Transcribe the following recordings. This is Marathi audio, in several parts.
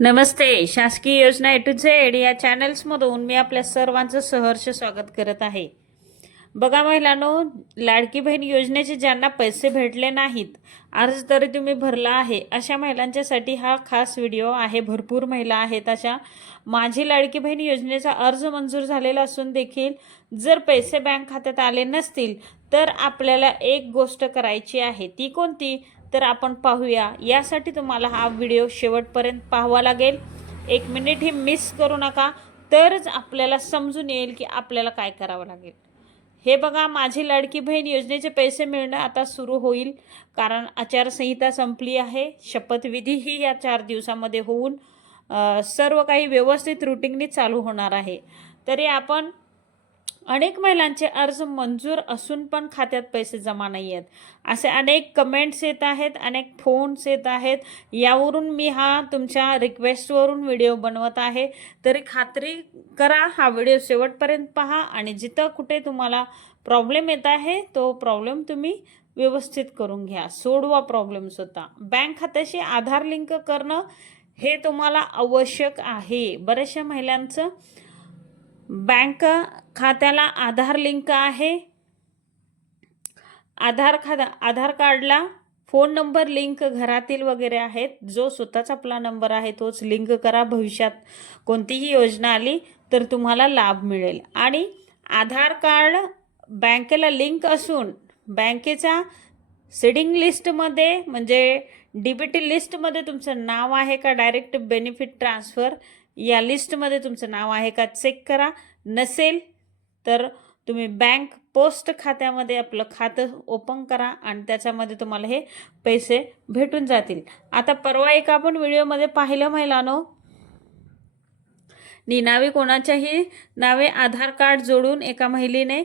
नमस्ते. शासकीय योजना ए टू झेड या चॅनल्समधून मी आपल्या सर्वांचं सहर्ष स्वागत करत आहे. बघा महिलांनो लाडकी बहीण योजनेचे ज्यांना पैसे भेटले नाहीत अर्ज तरी तुम्ही भरला आहे. अशा महिलांच्यासाठी हा खास व्हिडिओ आहे. भरपूर महिला आहेत अशा. माझी लाडकी बहीण योजनेचा अर्ज मंजूर झालेला असून देखील जर पैसे बँक खात्यात आले नसतील तर आपल्याला एक गोष्ट करायची आहे. ती कोणती? तर आपण पाहूया. यासाठी तुम्हाला हा व्हिडिओ शेवटपर्यंत पाहावा लागेल. एक मिनिट ही मिस करू नका. तरच आपल्याला समजून येईल की आपल्याला काय करावं लागेल. हे बघा माझी लाडकी बहीण योजनेचे पैसे मिळणं आता सुरू होईल. कारण आचारसंहिता संपली आहे. शपथविधीही या चार दिवसामध्ये होऊन सर्व काही व्यवस्थित रुटीनने चालू होणार आहे. तरी आपण अनेक महिलांचे अर्ज मंजूर असून पण खात्यात पैसे जमा नाही आहेत. असे अनेक कमेंट्स येत आहेत अनेक फोन्स येत आहेत. यावरून मी हा तुमच्या रिक्वेस्टवरून व्हिडिओ बनवत आहे. तरी खात्री करा हा व्हिडिओ शेवटपर्यंत पहा आणि जिथं कुठे तुम्हाला प्रॉब्लेम येत आहे तो प्रॉब्लेम तुम्ही व्यवस्थित करून घ्या. सोडवा प्रॉब्लेम स्वतः. बँक खात्याशी आधार लिंक करणं हे तुम्हाला आवश्यक आहे. बऱ्याचशा महिलांचं बँक खात्याला आधार लिंक आहे. आधार खा आधार कार्डला फोन नंबर लिंक घरातील वगैरे आहेत. जो स्वतःचा आपला नंबर आहे तोच लिंक करा. भविष्यात कोणतीही योजना आली तर तुम्हाला लाभ मिळेल. आणि आधार कार्ड बँकेला लिंक असून बँकेचा सिडिंग लिस्टमध्ये म्हणजे डी बी टी लिस्टमध्ये तुमचं नाव आहे का? डायरेक्ट बेनिफिट ट्रान्सफर या लिस्टमध्ये तुमचं नाव आहे का? चेक करा. नसेल तर तुम्ही बँक पोस्ट खात्यामध्ये आपलं खातं ओपन करा आणि त्याच्यामध्ये तुम्हाला हे पैसे भेटून जातील. आता परवा एक आपण व्हिडिओमध्ये पाहिलं महिलानो. निनावी कोणाच्याही नावे आधार कार्ड जोडून एका महिलेने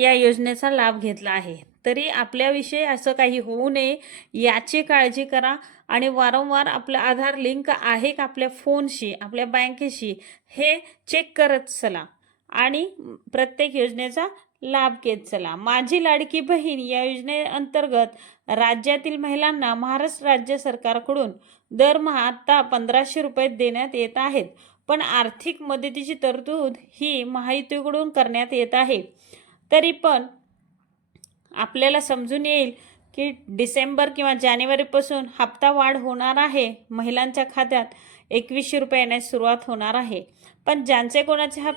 या योजनेचा लाभ घेतला आहे. तरी आपल्याविषयी असं काही होऊ नये याची काळजी करा. आणि वारंवार आपलं आधार लिंक आहे का आपल्या फोनशी आपल्या बँकेशी हे चेक करत चला. आणि प्रत्येक योजनेचा लाभ घेत चला. माझी लाडकी बहीण या योजनेअंतर्गत राज्यातील महिलांना महाराष्ट्र राज्य सरकारकडून दरमहा आत्ता पंधराशे रुपये देण्यात येत आहेत. पण आर्थिक मदतीची तरतूद ही महायुतीकडून करण्यात येत आहे. तरी पण आपल्याला समजून येईल की डिसेंबर किंवा जानेवारीपासून हप्ता वाढ होणार आहे. महिलांच्या खात्यात एकवीसशे रुपये येण्यास सुरुवात होणार आहे. पण ज्यांचे कोणाचे हप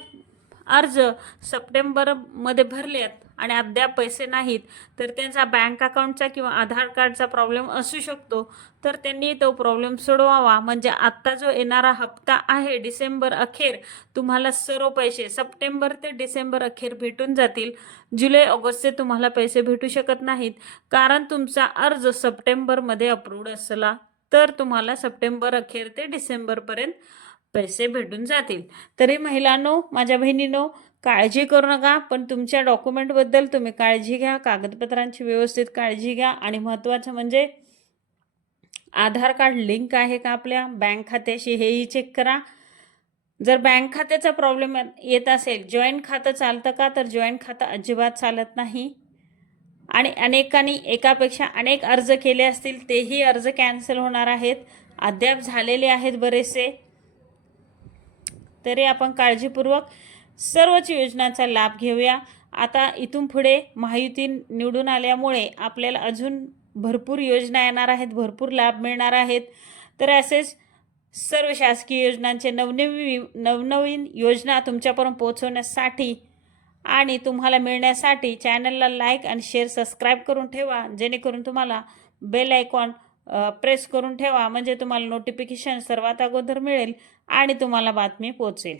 अर्ज सप्टेंबरमध्ये भरलेत आणि अद्याप पैसे नाहीत तर त्यांचा बँक अकाउंटचा किंवा आधार कार्डचा प्रॉब्लेम असू शकतो. तर त्यांनी तो प्रॉब्लेम सोडवावा. म्हणजे आत्ता जो येणारा हप्ता आहे डिसेंबर अखेर तुम्हाला सर्व पैसे सप्टेंबर ते डिसेंबर अखेर भेटून जातील. जुलै ऑगस्टचे तुम्हाला पैसे भेटू शकत नाहीत. कारण तुमचा अर्ज सप्टेंबरमध्ये अप्रूव्ड असला तर तुम्हाला सप्टेंबर अखेर ते डिसेंबरपर्यंत पैसे भेटून जातील. तरी महिलांनो माझ्या बहिणीनो काळजी करू नका पण तुमच्या डॉक्युमेंटबद्दल तुम्ही काळजी घ्या कागदपत्रांची व्यवस्थित काळजी घ्या आणि महत्त्वाचं म्हणजे आधार कार्ड लिंक आहे का आपल्या बँक खात्याशी हेही चेक करा. जर बँक खात्याचा प्रॉब्लेम येत असेल जॉईंट खातं चालतं का? तर जॉईंट खातं अजिबात चालत नाही. आणि अनेकांनी एकापेक्षा अनेक अर्ज केले असतील तेही अर्ज कॅन्सल होणार आहेत. अद्याप झालेले आहेत बरेचसे. तरी आपण काळजीपूर्वक सर्वच योजनांचा लाभ घेऊया. आता इथून पुढे महायुती निवडून आल्यामुळे आपल्याला अजून भरपूर योजना येणार आहेत भरपूर लाभ मिळणार आहेत. तर असेच सर्व शासकीय योजनांचे नवनवीन नवनवीन योजना तुमच्यापर्यंत पोहोचवण्यासाठी आणि तुम्हाला मिळण्यासाठी चॅनलला लाईक आणि शेअर सबस्क्राईब करून ठेवा. जेणेकरून तुम्हाला बेल आयकॉन प्रेस करून ठेवा. म्हणजे तुम्हाला नोटिफिकेशन सर्वात अगोदर मिळेल आणि तुम्हाला बातमी पोचेल